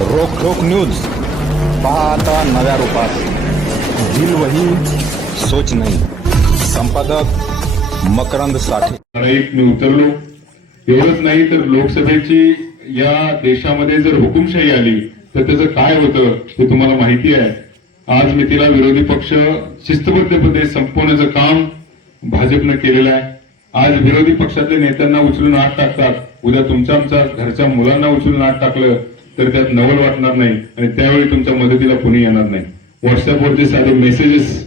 रोख रोख न्यूज. पहा आता नव्या रूपात. दिल वही सोच नाही. संपादक मकरंद साठे. मी उतरलो. एवढंच नाही तर लोकसभेची या देशामध्ये जर हुकुमशाही आली तर त्याचं काय होतं हे तुम्हाला माहिती आहे. आज मी तिला विरोधी पक्ष शिस्तबद्धपणे संपवण्याचं काम भाजपनं केलेलं आहे. आज विरोधी पक्षातल्या नेत्यांना उचलून आत टाकतात. उद्या तुमच्या आमच्या घरच्या मुलांना उचलून आत टाकलं. तर त्यात नवल वाटणार नाही आणि त्यावेळी तुमच्या मदतीला कोणी येणार नाही. व्हॉट्सअपवरचे साधे मेसेजेस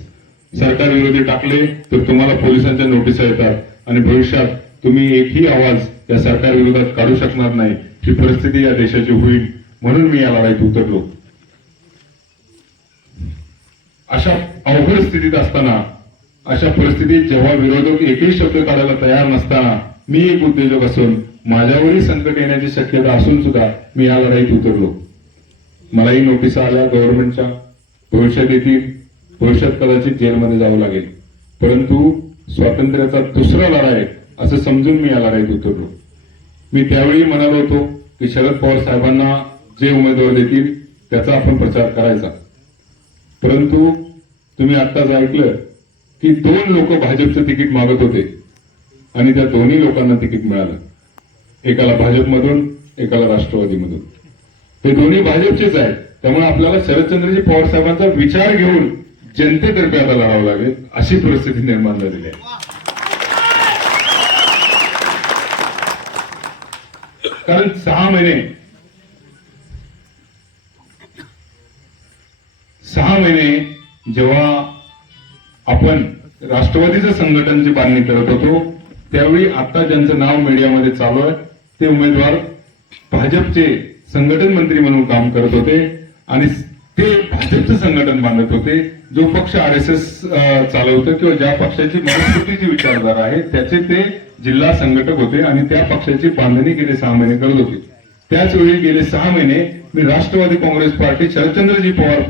सरकार विरोधी टाकले तर तुम्हाला पोलिसांच्या नोटिसा येतात. आणि भविष्यात तुम्ही एकही आवाज त्या सरकार विरोधात काढू शकणार नाही. ही परिस्थिती या देशाची होईल. म्हणून मी या लढाईत उतरलो. अशा अवघड स्थितीत असताना अशा परिस्थितीत जेव्हा विरोधक एकही शब्द काढायला तयार नसताना मी एक उद्योजक असून माझ्यावरही संकट येण्याची शक्यता असून सुद्धा मी या लढाईत उतरलो. मलाही नोटीस आल्या गव्हर्नमेंटच्या भविष्यात येतील भविष्यात कदाचित जेलमध्ये जावं लागेल. परंतु स्वातंत्र्याचा दुसरा लढा आहे असं समजून मी या लढाईत उतरलो. मी त्यावेळी म्हणालो होतो की शरद पवार साहेबांना जे उमेदवार देतील त्याचा आपण प्रचार करायचा. परंतु तुम्ही आत्ताच ऐकलं की दोन लोक भाजपचं तिकीट मागत होते. आणि त्या दोन्ही लोकांना तिकीट मिळालं. एकाला भाजपमधून एकाला राष्ट्रवादीमधून. ते दोन्ही भाजपचेच आहेत. त्यामुळे आपल्याला शरदचंद्रजी पवार साहेबांचा विचार घेऊन जनतेतर्फे आता लढावं लागेल अशी परिस्थिती निर्माण झालेली आहे. कारण सहा महिने सहा महिने जेव्हा आपण राष्ट्रवादीचं संघटनची बांधणी करत होतो त्यावेळी आता ज्यांचं नाव मीडियामध्ये चालू आहे ते उमेदवार भाजपचे संघटन मंत्री म्हणून काम करत होते आणि ते भाजपचं संघटन बांधत होते. जो पक्ष आर एस एस चालवतो किंवा ज्या पक्षाची मनस्फूर्तीची विचारधारा आहे त्याचे ते जिल्हा संघटक होते आणि त्या पक्षाची बांधणी गेले सहा महिने करत होते. त्याच वेळी गेले सहा महिने मी राष्ट्रवादी काँग्रेस पार्टी शरदचंद्रजी पवार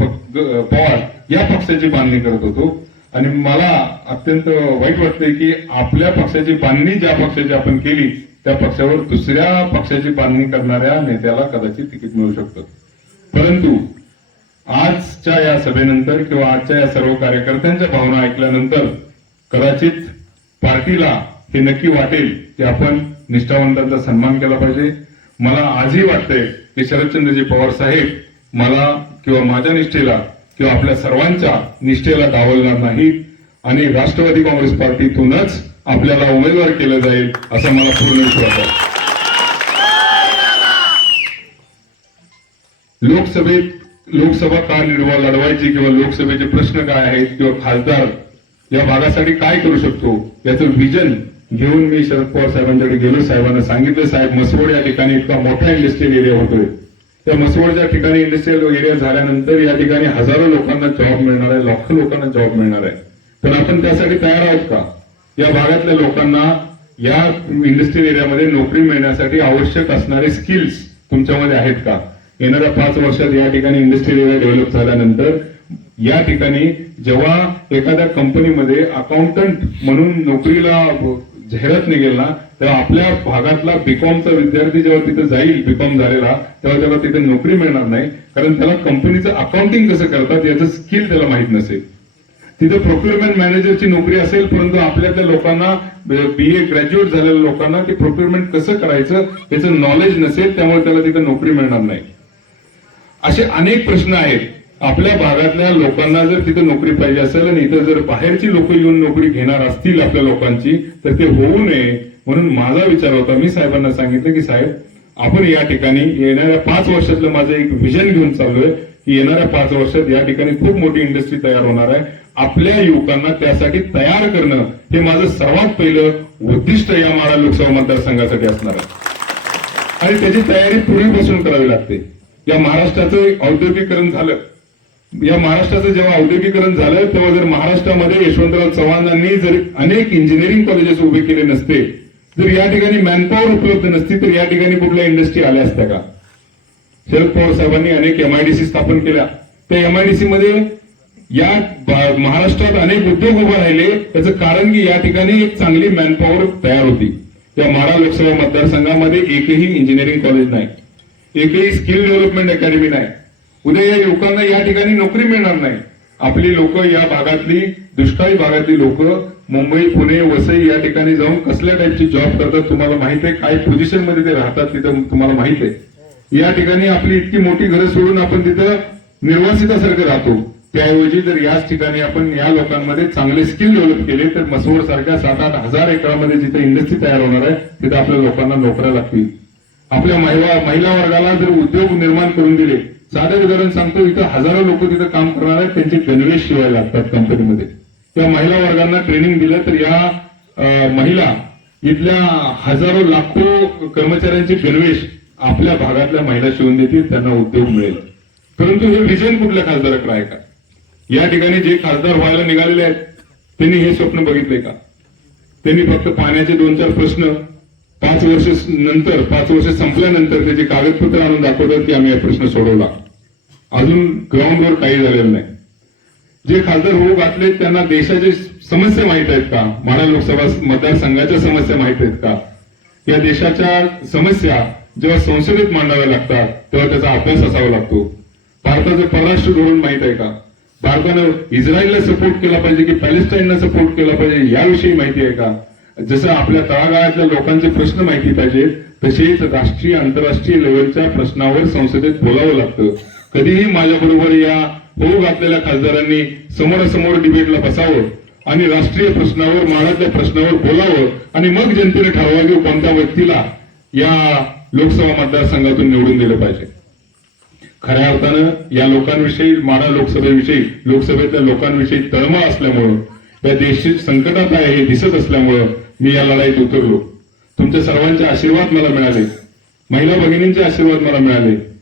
पवार या पक्षाची बांधणी करत होतो. आणि मला अत्यंत वाईट वाटतंय की आपल्या पक्षाची बांधणी ज्या पक्षाची आपण केली त्या पक्षावर दुसऱ्या पक्षाची बांधणी करणाऱ्या नेत्याला कदाचित तिकीट मिळू शकतं. परंतु आजच्या या सभेनंतर किंवा आजच्या या सर्व कार्यकर्त्यांच्या भावना ऐकल्यानंतर कदाचित पार्टीला हे नक्की वाटेल की आपण निष्ठावंतांचा सन्मान केला पाहिजे. मला आजही वाटतंय की शरदचंद्रजी पवार साहेब मला किंवा माझ्या निष्ठेला किंवा आपल्या सर्वांच्या निष्ठेला डावलणार नाही आणि राष्ट्रवादी काँग्रेस पार्टीतूनच आपल्याला उमेदवार केलं जाईल असा मला पूर्ण विश्वास आहे. लोकसभेत लोकसभा का निवडवा लढवायची किंवा लोकसभेचे प्रश्न काय आहेत किंवा खासदार या भागासाठी काय करू शकतो याचं विजन घेऊन मी शरद पवार साहेबांच्याकडे गेलो. साहेबांना सांगितलं साहेब मसवड या ठिकाणी इतका मोठा इंडस्ट्रियल एरिया होतोय. त्या मसवडच्या ठिकाणी इंडस्ट्रियल एरिया झाल्यानंतर या ठिकाणी हजारो लोकांना जॉब मिळणार आहे लाखो लोकांना जॉब मिळणार आहे. पण आपण त्यासाठी तयार आहोत का? या भागातल्या लोकांना या इंडस्ट्रियल एरियामध्ये नोकरी मिळण्यासाठी आवश्यक असणारे स्किल्स तुमच्यामध्ये आहेत का? येणाऱ्या पाच वर्षात या ठिकाणी इंडस्ट्रियल एरिया डेव्हलप झाल्यानंतर या ठिकाणी जेव्हा एखाद्या कंपनीमध्ये अकाउंटंट म्हणून नोकरीला जाहिरात निघेल ना तेव्हा आपल्या भागातला बीकॉमचा विद्यार्थी जेव्हा तिथे जाईल बीकॉम झालेला तेव्हा त्याला तिथे नोकरी मिळणार नाही कारण त्याला कंपनीचं अकाउंटिंग कसं करतात याचं स्किल त्याला माहीत नसेल. तिथे प्रोक्युरमेंट मॅनेजरची नोकरी असेल परंतु आपल्यातल्या लोकांना बी ए ग्रॅज्युएट झालेल्या लोकांना ते प्रोक्युरमेंट कसं करायचं याचं नॉलेज नसेल त्यामुळे त्याला तिथे नोकरी मिळणार नाही. असे अनेक प्रश्न आहेत. आपल्या भागातल्या लोकांना जर तिथे नोकरी पाहिजे असेल आणि इथं जर बाहेरची लोक येऊन नोकरी घेणार असतील आपल्या लोकांची तर ते होऊ नये. म्हणून माझा विचार होता मी साहेबांना सांगितलं की साहेब आपण या ठिकाणी येणाऱ्या पाच वर्षातलं माझं एक विजन घेऊन चाललोय की येणाऱ्या पाच वर्षात या ठिकाणी खूप मोठी इंडस्ट्री तयार होणार आहे. आपल्या युवकांना त्यासाठी तयार करणं हे माझं सर्वात पहिलं उद्दिष्ट या माळा लोकसभा मतदारसंघासाठी असणार आहे. आणि त्याची तयारी पूर्वीपासून करावी लागते. या महाराष्ट्राचं औद्योगिकरण झालं. या महाराष्ट्राचं जेव्हा औद्योगिकरण झालं तेव्हा जर महाराष्ट्रामध्ये यशवंतराव चव्हाणांनी जर अनेक इंजिनिअरिंग कॉलेजेस उभे केले नसते जर या ठिकाणी मॅनपॉवर उपलब्ध नसती तर या ठिकाणी कुठल्या इंडस्ट्री आल्या असत्या का? शरद पवार साहेबांनी अनेक एमआयडीसी स्थापन केल्या. त्या एमआयडीसी मध्ये या महाराष्ट्रात अनेक उद्योग उभे राहिले. त्याचं कारण की या ठिकाणी एक चांगली मॅनपॉवर तयार होती. या माडा लोकसभा मतदारसंघामध्ये एकही इंजिनिअरिंग कॉलेज नाही. एकही स्किल डेव्हलपमेंट अकॅडमी नाही. उद्या या युवकांना या ठिकाणी नोकरी मिळणार नाही. आपली लोक या भागातली दुष्काळी भागातली लोक मुंबई पुणे वसई या ठिकाणी जाऊन कसल्या टाईपची जॉब करतात तुम्हाला माहीत आहे? काय पोझिशनमध्ये ते राहतात तिथं तुम्हाला माहीत आहे. या ठिकाणी आपली इतकी मोठी घरं सोडून आपण तिथं निर्वासितासारखं राहतो. त्याऐवजी जर याच ठिकाणी आपण या लोकांमध्ये चांगले स्किल डेव्हलप केले तर मसवड सारख्या सात आठ हजार एकरामध्ये जिथे इंडस्ट्री तयार होणार आहे तिथे आपल्या लोकांना नोकऱ्या लागतील. आपल्या महिला महिला वर्गाला जर उद्योग निर्माण करून दिले साधं उदाहरण सांगतो इथं हजारो लोक तिथं काम करणार आहेत त्यांचे गणवेश शिवाय लागतात कंपनीमध्ये त्या महिला वर्गांना ट्रेनिंग दिलं तर या महिला इथल्या हजारो लाखो कर्मचाऱ्यांचे गणवेश आपल्या भागातल्या महिला शिवून देतील त्यांना उद्योग मिळेल. परंतु हे विजन कुठल्या खासदाराकडे आहे का? या ठिकाणी जे खासदार व्हायला निघालेले आहेत त्यांनी हे स्वप्न बघितले का? त्यांनी फक्त पाण्याचे दोन चार प्रश्न पाच वर्ष नंतर पाच वर्ष संपल्यानंतर त्याचे कागदपत्र आणून दाखवतात की आम्ही हा प्रश्न सोडवला. अजून ग्राउंडवर काही झालेलं नाही. जे खासदार होऊ घातले त्यांना देशाची समस्या माहीत आहेत का? माढा लोकसभा मतदारसंघाच्या समस्या माहीत आहेत का? या देशाच्या समस्या जेव्हा संसदेत मांडाव्या लागतात तेव्हा त्याचा अभ्यास असावा लागतो. भारताचं परराष्ट्र धोरण माहीत आहे का? भारतानं इस्रायलला सपोर्ट केला पाहिजे की पॅलेस्टाईनला सपोर्ट केला पाहिजे याविषयी माहिती आहे का? जसं आपल्या तळागाळातल्या लोकांचे प्रश्न माहिती पाहिजेत तसेच राष्ट्रीय आंतरराष्ट्रीय लेवलच्या प्रश्नावर संसदेत बोलावं लागतं. कधीही माझ्या बरोबर या होऊ घातलेल्या खासदारांनी समोरासमोर डिबेटला बसावं आणि राष्ट्रीय प्रश्नावर माळातल्या प्रश्नावर बोलावं आणि मग जनतेने ठरवावं की कोणत्या व्यक्तीला या लोकसभा मतदारसंघातून निवडून दिलं पाहिजे. खऱ्या अर्थानं या लोकांविषयी माडा लोकसभेविषयी लोकसभेतल्या लोकांविषयी तळमळ असल्यामुळं या देश संकटात आहे हे दिसत असल्यामुळं मी या लढाईत उतरलो तुमच्या सर्वांचे आशीर्वाद मला मिळाले. महिला भगिनींचे आशीर्वाद मला मिळाले.